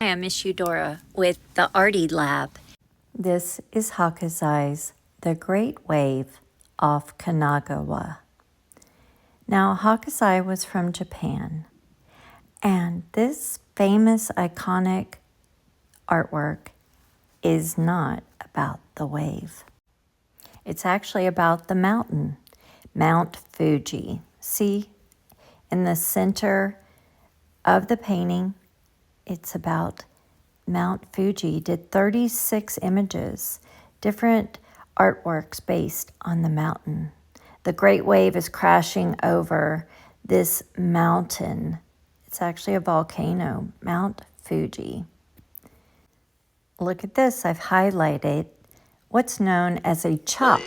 Hi, I'm Miss Eudora with the Artie Lab. This is Hokusai's The Great Wave off Kanagawa. Now, Hokusai was from Japan, and this famous iconic artwork is not about the wave. It's actually about the mountain, Mount Fuji. See, in the center of the painting, it's about Mount Fuji. Did 36 images, different artworks based on the mountain. The great wave is crashing over this mountain. It's actually a volcano, Mount Fuji. Look at this, I've highlighted what's known as a chop.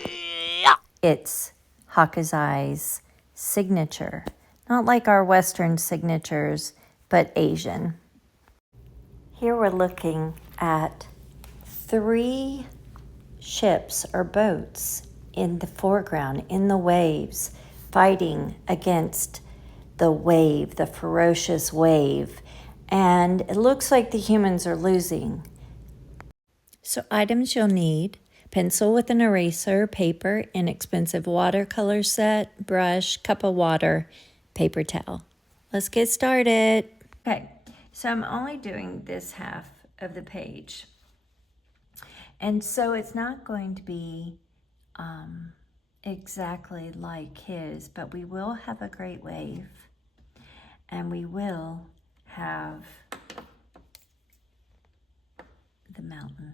It's Hokusai's signature, not like our Western signatures, but Asian. Here we're looking at 3 ships or boats in the foreground, in the waves, fighting against the wave, the ferocious wave. And it looks like the humans are losing. So items you'll need: pencil with an eraser, paper, inexpensive watercolor set, brush, cup of water, paper towel. Let's get started. Okay, so I'm only doing this half of the page. And so it's not going to be exactly like his, but we will have a great wave and we will have the mountain.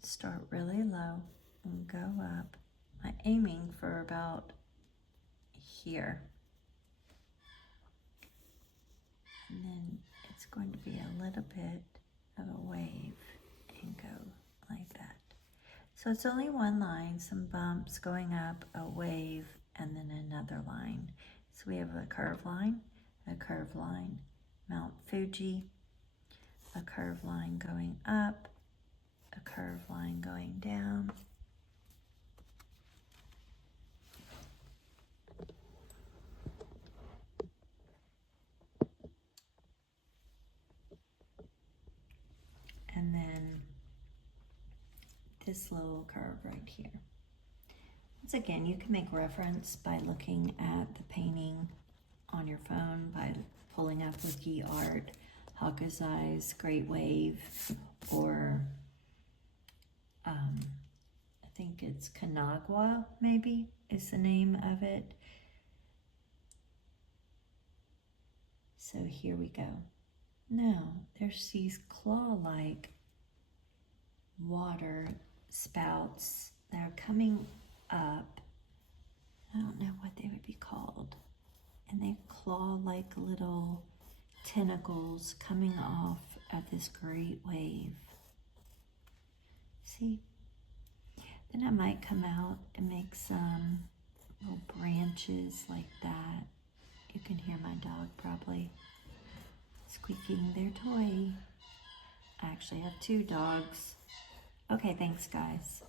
Start really low and go up. I'm aiming for about here. And then it's going to be a little bit of a wave and go like that. So it's only one line, some bumps going up, a wave, and then another line. So we have a curved line, Mount Fuji, a curved line going up, a curved line going down, and then this little curve right here. Once again, you can make reference by looking at the painting on your phone, by pulling up Wiki Art, Hokusai's Great Wave, or I think it's Kanagawa, maybe, is the name of it. So here we go. Now, there's these claw-like water spouts that are coming up. I don't know what they would be called. and they claw like little tentacles coming off at this great wave. See? Then I might come out and make some little branches like that. You can hear my dog probably squeaking their toy. I actually have 2 dogs. Okay, thanks guys.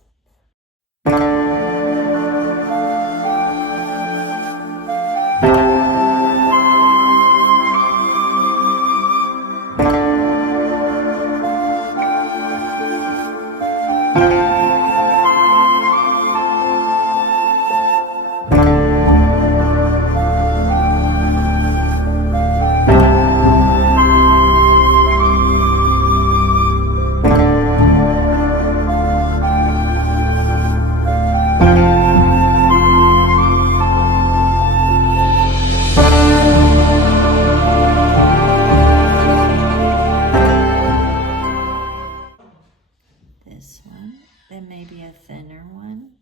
This one, then maybe a thinner one,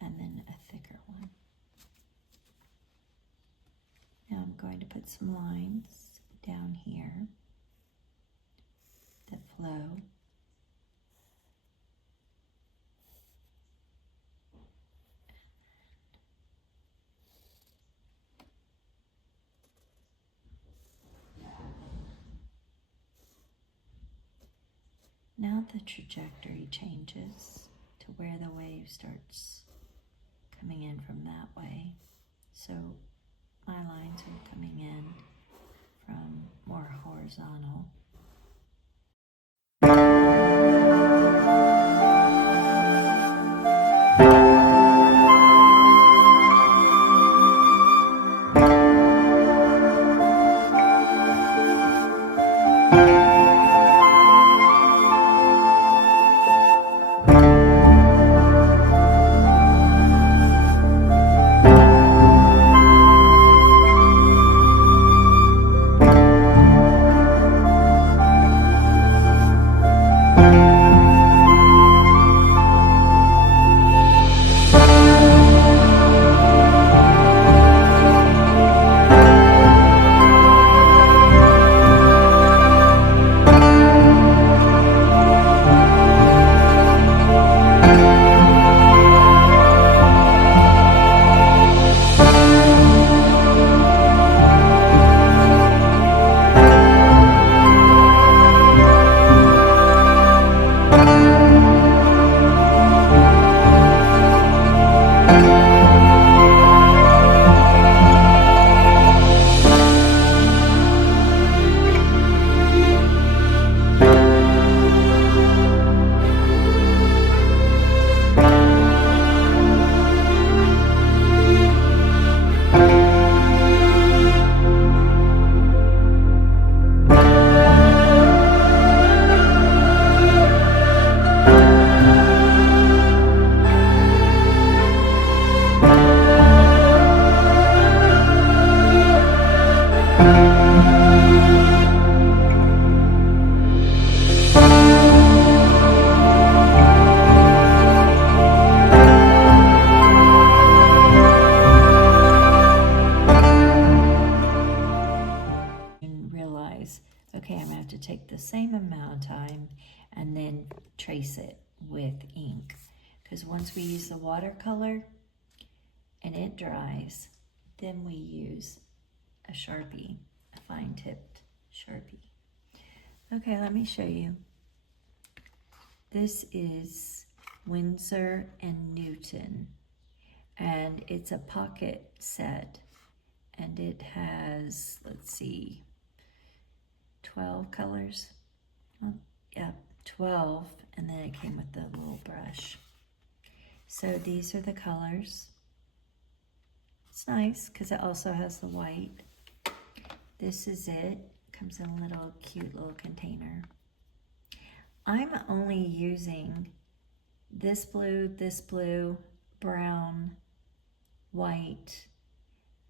and then a thicker one. Now I'm going to put some lines down here that flow. Now the trajectory changes to where the wave starts coming in from that way. So my lines are coming in from more horizontal. Okay, I'm gonna have to take the same amount of time and then trace it with ink. Because once we use the watercolor and it dries, then we use a Sharpie, a fine-tipped Sharpie. Okay, let me show you. This is Winsor and Newton, and it's a pocket set, and it has, let's see, 12 colors. Oh, yeah, 12, and then it came with the little brush. So these are the colors. It's nice because it also has the white. This is it. Comes in a little cute little container. I'm only using this blue, brown, white,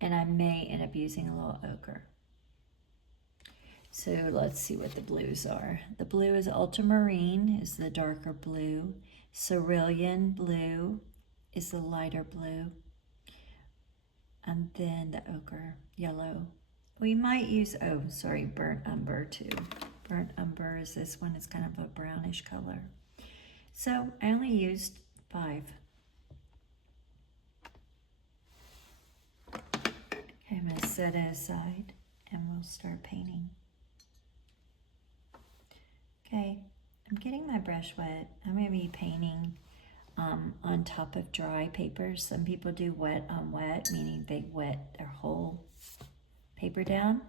and I may end up using a little ochre. So let's see what the blues are. The blue is ultramarine, is the darker blue. Cerulean blue is the lighter blue. and then the ochre yellow. We might use, burnt umber too. Burnt umber is this one. It's kind of a brownish color. So I only used 5. Okay, I'm going to set it aside and we'll start painting. Okay, I'm getting my brush wet. I'm going to be painting on top of dry paper. Some people do wet on wet, meaning they wet their whole paper down.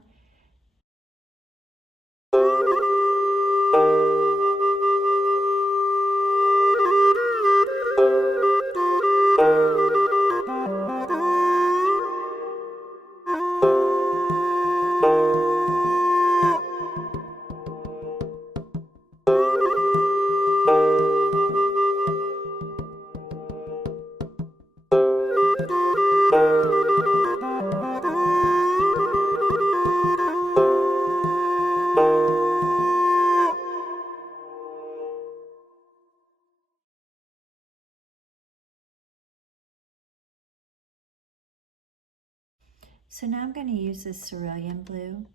So now I'm going to use this cerulean blue.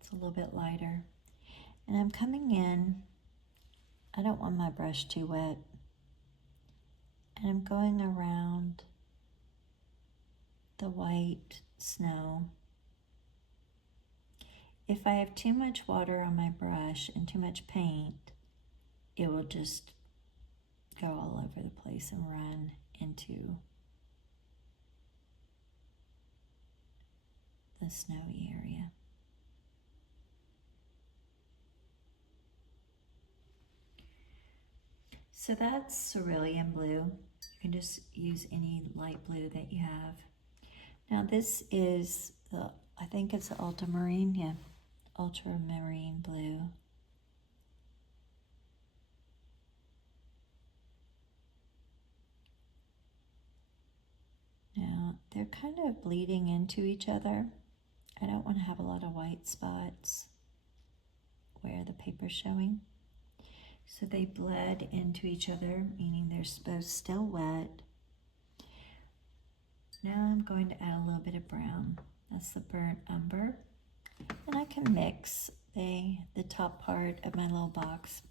It's a little bit lighter. And I'm coming in, I don't want my brush too wet. And I'm going around the white snow. If I have too much water on my brush and too much paint, it will just go all over the place and run into the snowy area. So that's cerulean blue. You can just use any light blue that you have. Now this is I think it's the ultramarine, yeah, ultramarine blue. Now they're kind of bleeding into each other. I don't want to have a lot of white spots where the paper's showing. So they bled into each other, meaning they're both still wet. Now I'm going to add a little bit of brown. That's the burnt umber. And I can mix the top part of my little box.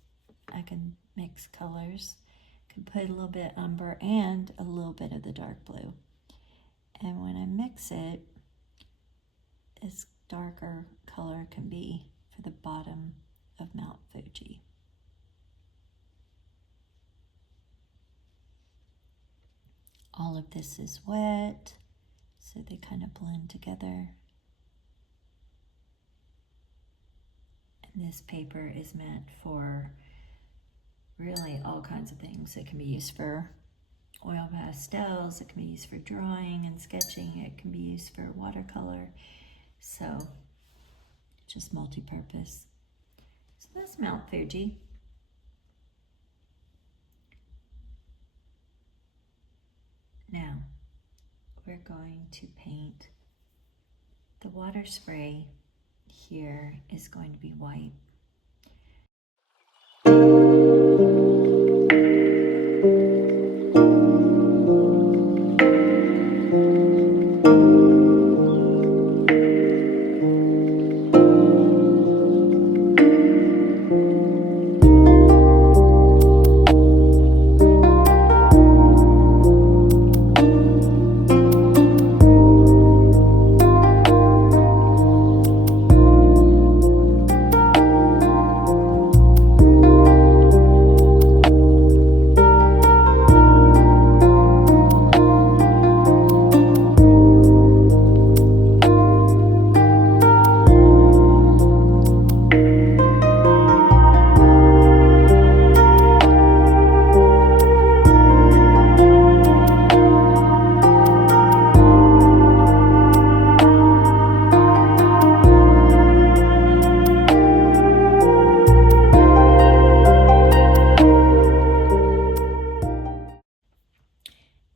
I can mix colors. I can put a little bit umber and a little bit of the dark blue. And when I mix it, this darker color can be for the bottom of Mount Fuji. All of this is wet, so they kind of blend together. And this paper is meant for really all kinds of things. It can be used for oil pastels, it can be used for drawing and sketching, it can be used for watercolor. So, just multi-purpose. So that's Mount Fuji. Now, we're going to paint. The water spray here is going to be white.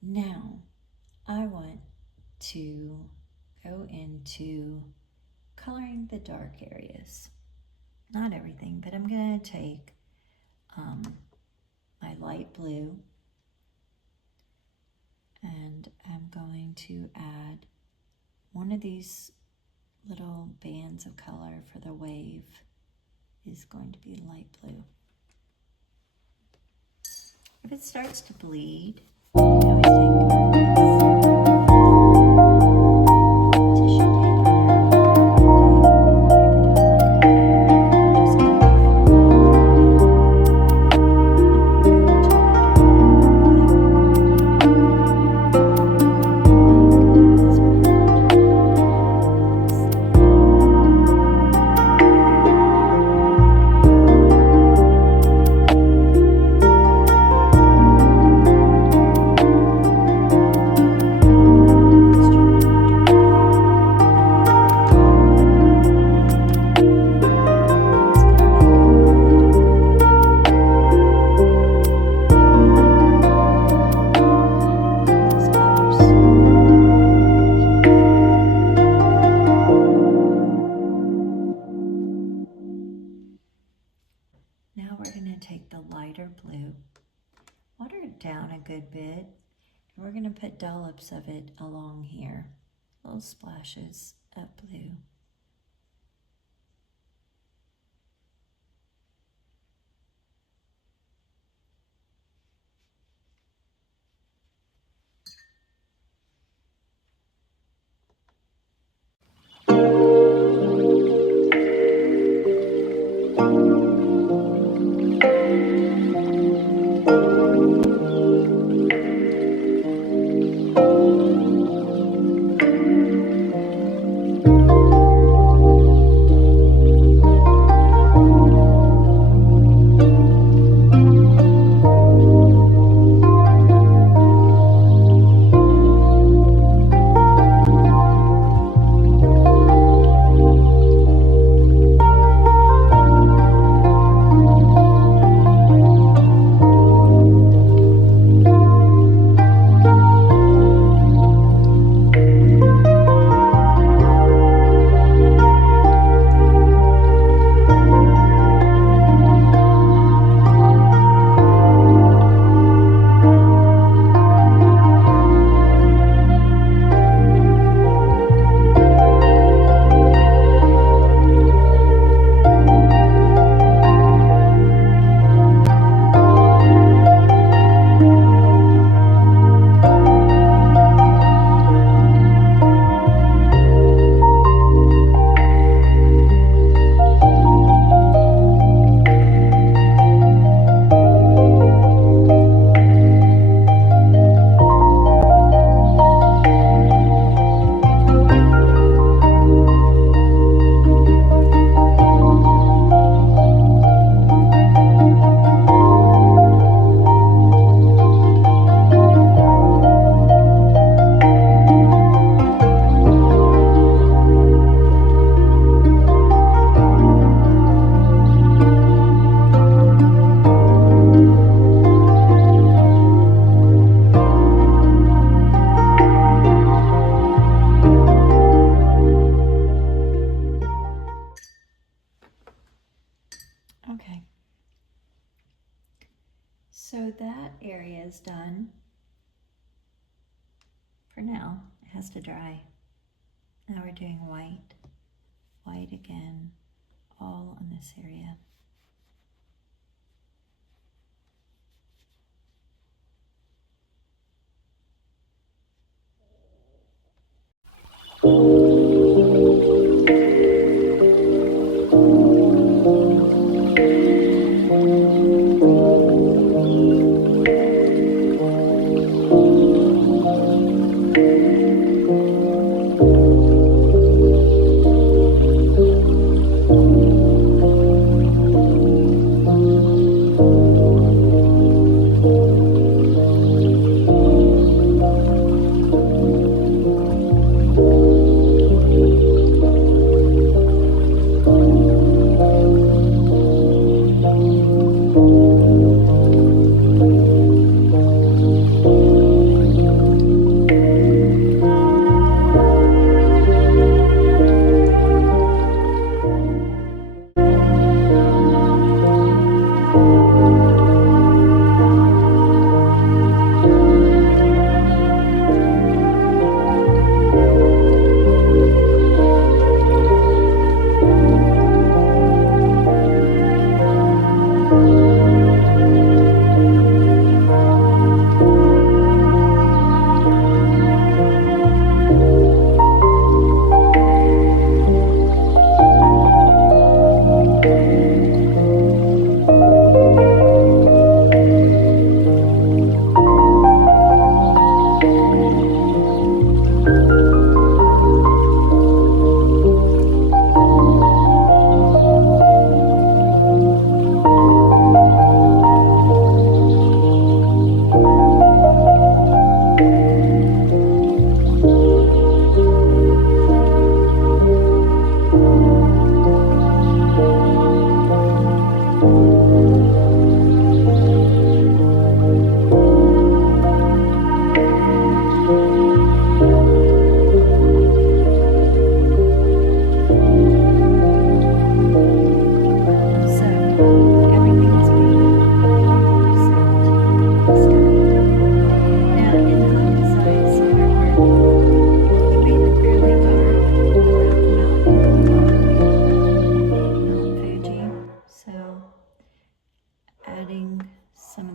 Now, I want to go into coloring the dark areas. Not everything, but I'm going to take my light blue and I'm going going to add one of these little bands of color for the wave is going to be light blue. If it starts to bleed, you can always take tissue paper, just kind of Now we're going to take the lighter blue, water it down a good bit, and we're going to put dollops of it along here, little splashes of blue. Okay, so that area is done for now. It has to dry. Now we're doing white, white again, all on this area.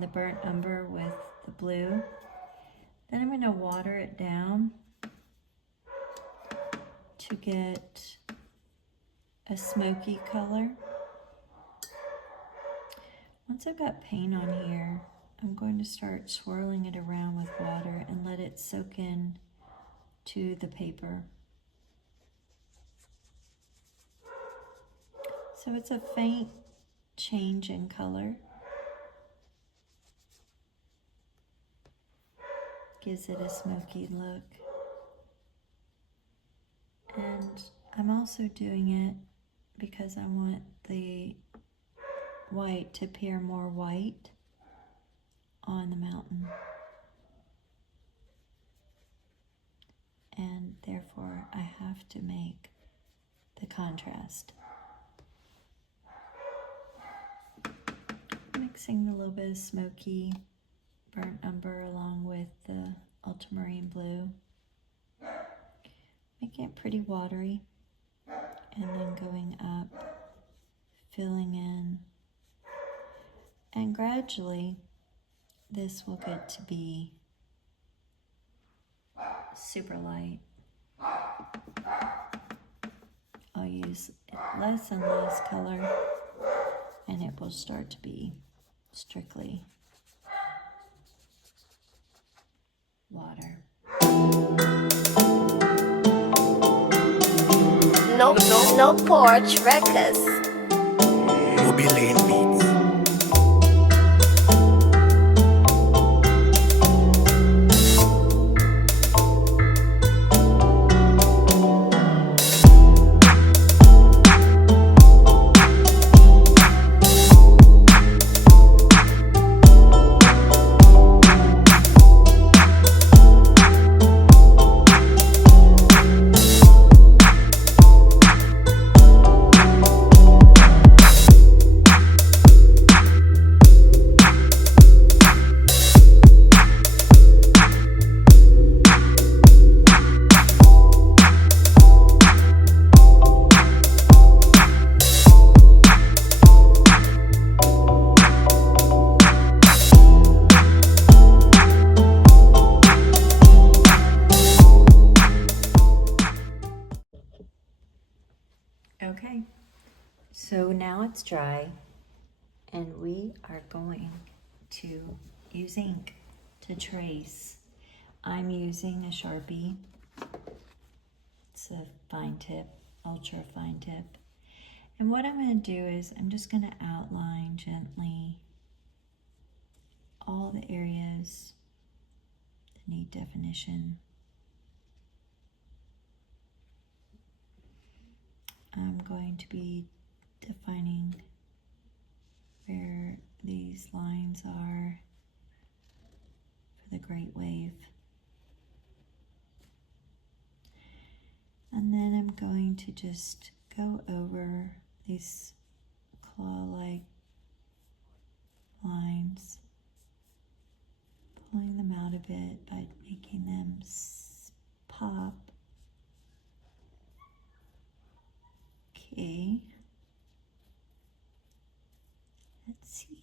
the burnt umber with the blue. Then I'm going to water it down to get a smoky color. Once I've got paint on here, I'm going to start swirling it around with water and let it soak in to the paper. So it's a faint change in color. Gives it a smoky look. And I'm also doing it because I want the white to appear more white on the mountain. And therefore I have to make the contrast. Mixing a little bit of smoky burnt umber along with the ultramarine blue. Making it pretty watery, and then going up, filling in, and gradually this will get to be super light. I'll use less and less color, and it will start to be strictly water. No porch records. Ruby Lane Beats. Okay, so now it's dry, and we are going to use ink to trace. I'm using a Sharpie. It's a fine tip, ultra fine tip. And what I'm going to do is I'm just going to outline gently all the areas that need definition. I'm going to be defining where these lines are for the Great Wave. And then I'm going to just go over these claw-like lines, pulling them out a bit by making them pop. Okay, let's see.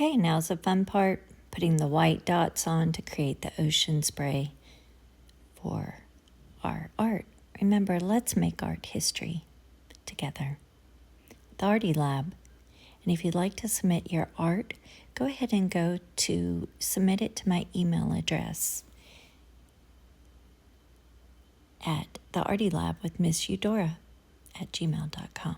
Okay, now's the fun part, putting the white dots on to create the ocean spray for our art. Remember, let's make art history together. The Artie Lab. And if you'd like to submit your art, go ahead and go to submit it to my email address at theartielab with Miss Eudora at gmail.com.